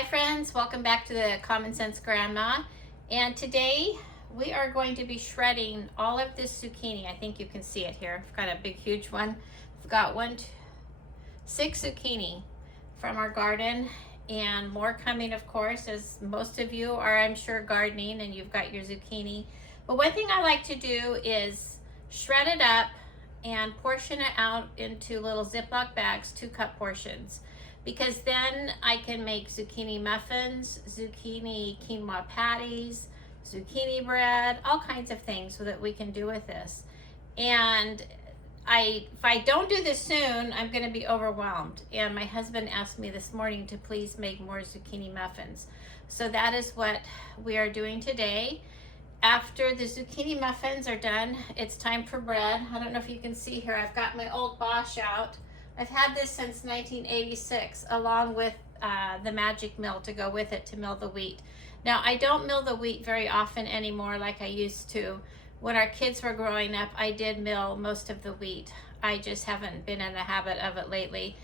Hi friends, welcome back to the Common Sense Grandma. And today we are going to be shredding all of this zucchini. I think you can see it here. I've got a big, huge one. I've got 6 zucchini from our garden and more coming, of course, as most of you are, I'm sure, gardening and you've got your zucchini. But one thing I like to do is shred it up and portion it out into little Ziploc bags, 2-cup portions. Because then I can make zucchini muffins, zucchini quinoa patties, zucchini bread, all kinds of things so that we can do with this. And if I don't do this soon, I'm going to be overwhelmed. And my husband asked me this morning to please make more zucchini muffins. So that is what we are doing today. After the zucchini muffins are done, it's time for bread. I don't know if you can see here, I've got my old Bosch out. I've had this since 1986, along with the magic mill to go with it to mill the wheat. Now, I don't mill the wheat very often anymore like I used to. When our kids were growing up, I did mill most of the wheat. I just haven't been in the habit of it lately.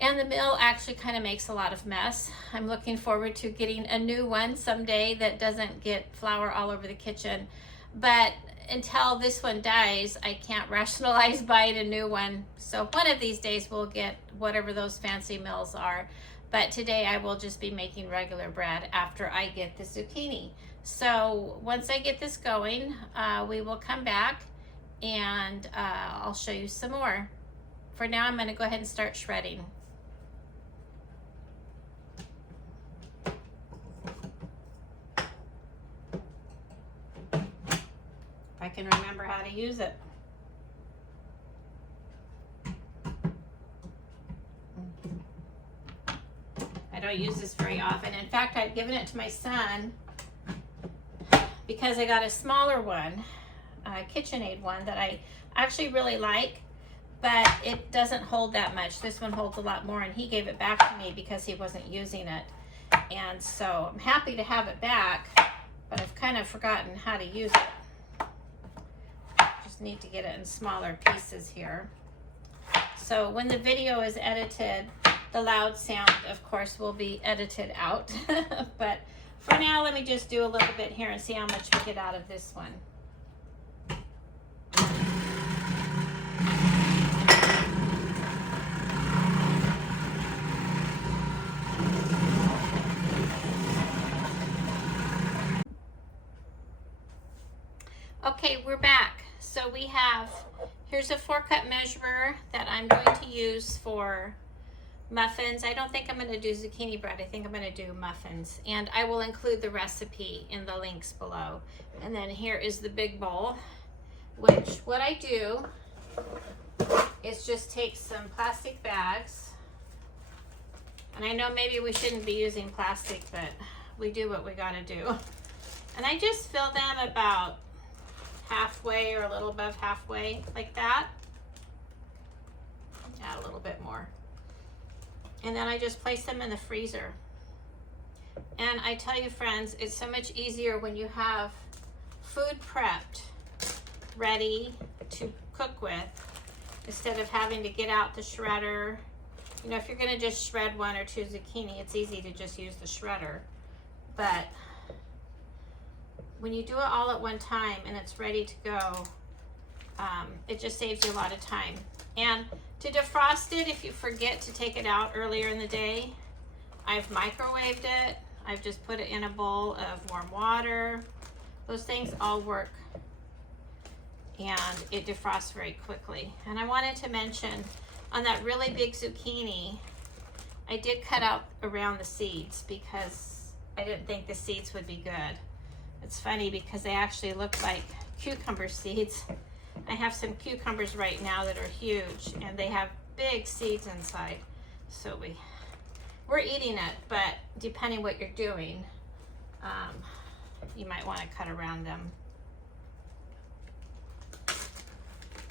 And the mill actually kind of makes a lot of mess. I'm looking forward to getting a new one someday that doesn't get flour all over the kitchen. But until this one dies, I can't rationalize buying a new one. So one of these days we'll get whatever those fancy mills are. But today I will just be making regular bread after I get the zucchini. So once I get this going, we will come back and I'll show you some more. For now, I'm going to go ahead and start shredding. I can remember how to use it. I don't use this very often. In fact, I've given it to my son because I got a smaller one, a KitchenAid one that I actually really like, but it doesn't hold that much. This one holds a lot more, and he gave it back to me because he wasn't using it. And so I'm happy to have it back, but I've kind of forgotten how to use it. Need to get it in smaller pieces here. So when the video is edited, the loud sound, of course, will be edited out. But for now, let me just do a little bit here and see how much we get out of this one. Okay, we're back. So we have, here's a 4-cup measurer that I'm going to use for muffins. I don't think I'm going to do zucchini bread. I think I'm going to do muffins. And I will include the recipe in the links below. And then here is the big bowl, which what I do is just take some plastic bags. And I know maybe we shouldn't be using plastic, but we do what we got to do. And I just fill them about halfway or a little above halfway, like that. Add a little bit more. And then I just place them in the freezer. And I tell you, friends, it's so much easier when you have food prepped, ready to cook with, instead of having to get out the shredder. You know, if you're gonna just shred 1 or 2 zucchini, it's easy to just use the shredder. But when you do it all at one time and it's ready to go, it just saves you a lot of time. And to defrost it, if you forget to take it out earlier in the day, I've microwaved it. I've just put it in a bowl of warm water. Those things all work, and it defrosts very quickly. And I wanted to mention, on that really big zucchini, I did cut out around the seeds because I didn't think the seeds would be good. It's funny because they actually look like cucumber seeds. I have some cucumbers right now that are huge, and they have big seeds inside. So we're eating it, but depending what you're doing, you might want to cut around them.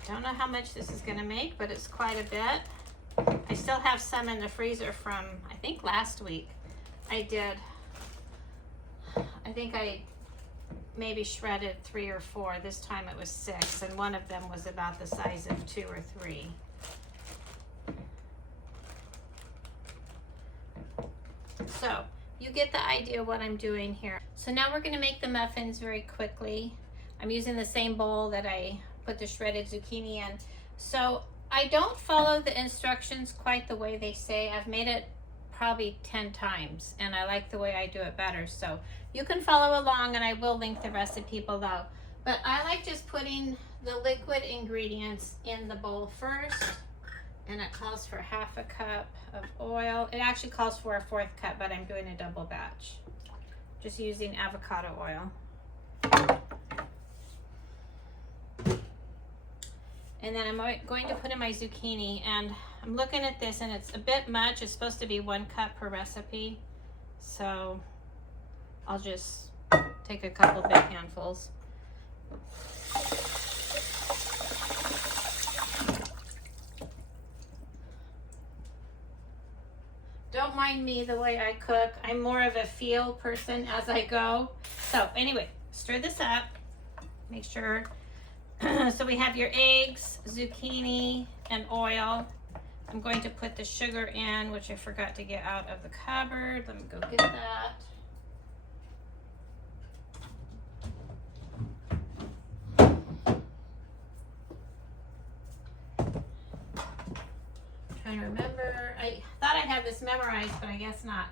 Don't know how much this is going to make, but it's quite a bit. I still have some in the freezer from, I think, last week. I think I maybe shredded 3 or 4. This time it was 6, and one of them was about the size of 2 or 3. So you get the idea of what I'm doing here. So now we're gonna make the muffins very quickly. I'm using the same bowl that I put the shredded zucchini in. So I don't follow the instructions quite the way they say. I've made it probably 10 times and I like the way I do it better. So you can follow along and I will link the recipe below. But I like just putting the liquid ingredients in the bowl first, and it calls for half a cup of oil. It actually calls for a 1/4 cup, but I'm doing a double batch. Just using avocado oil. And then I'm going to put in my zucchini, and I'm looking at this and it's a bit much. It's supposed to be 1 cup per recipe. So I'll just take a couple big handfuls. Don't mind me the way I cook. I'm more of a feel person as I go. So anyway, stir this up. Make sure. So we have your eggs, zucchini, and oil. I'm going to put the sugar in, which I forgot to get out of the cupboard. Let me go get that. Trying to remember. I thought I had this memorized, but I guess not.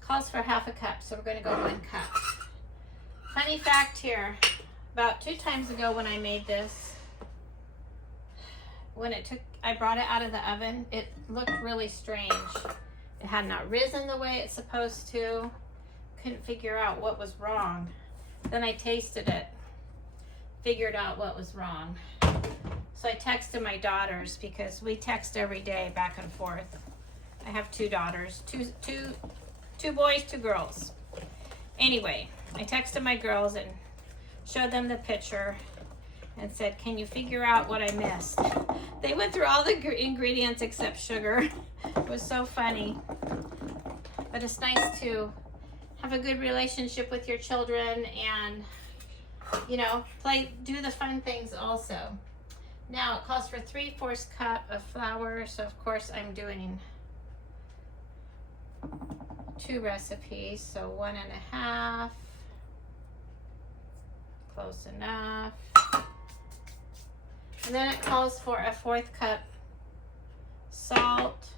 Calls for half a cup, so we're going to go 1 cup. Funny fact here, about 2 times ago when I made this, I brought it out of the oven, it looked really strange. It had not risen the way it's supposed to. Couldn't figure out what was wrong. Then I tasted it, figured out what was wrong. So I texted my daughters, because we text every day back and forth. I have 2 daughters, two boys, 2 girls. Anyway, I texted my girls and showed them the picture and said, can you figure out what I missed? They went through all the ingredients except sugar. It was so funny. But it's nice to have a good relationship with your children and, you know, do the fun things also. Now it calls for 3/4 cup of flour, so of course I'm doing 2 recipes, so 1 1/2, close enough. And then it calls for a 1/4 cup salt.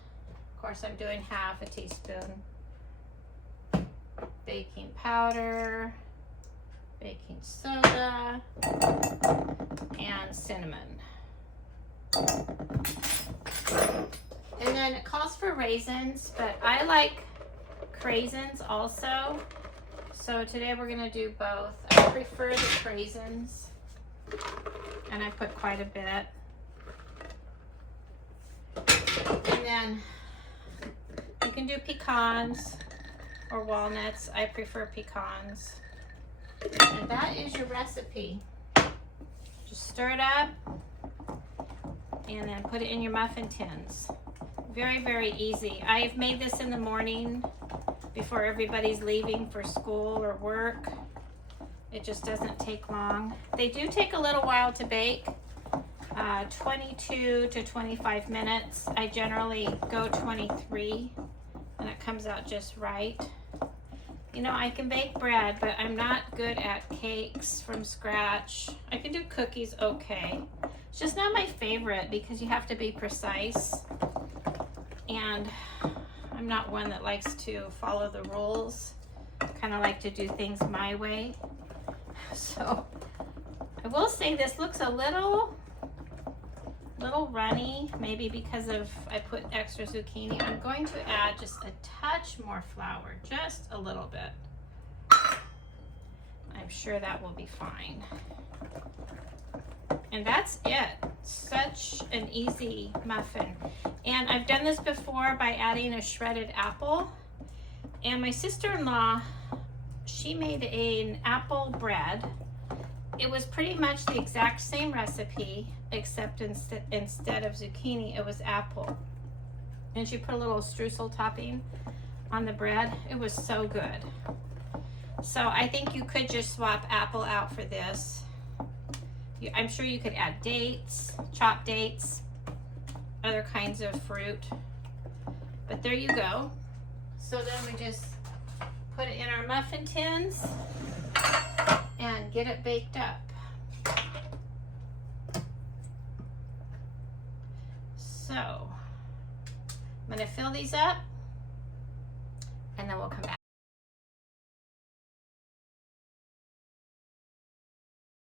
Of course I'm doing half a teaspoon. Baking powder, baking soda, and cinnamon. And then it calls for raisins, but I like craisins also. So today we're going to do both. I prefer the craisins, and I put quite a bit. And then you can do pecans or walnuts. I prefer pecans. And that is your recipe. Just stir it up and then put it in your muffin tins. Very, very easy. I've made this in the morning before everybody's leaving for school or work. It just doesn't take long. They do take a little while to bake, 22 to 25 minutes. I generally go 23 and it comes out just right. You know, I can bake bread, but I'm not good at cakes from scratch. I can do cookies okay. It's just not my favorite because you have to be precise. And I'm not one that likes to follow the rules. I kind of like to do things my way. So I will say this looks a little runny, maybe because I put extra zucchini. I'm going to add just a touch more flour, just a little bit. I'm sure that will be fine. And that's it. Such an easy muffin. And I've done this before by adding a shredded apple. And my sister-in-law, she made an apple bread. It was pretty much the exact same recipe, except instead of zucchini, it was apple. And she put a little streusel topping on the bread. It was so good. So I think you could just swap apple out for this. I'm sure you could add dates, chopped dates, other kinds of fruit. But there you go. So then we just put it in our muffin tins and get it baked up. So I'm going to fill these up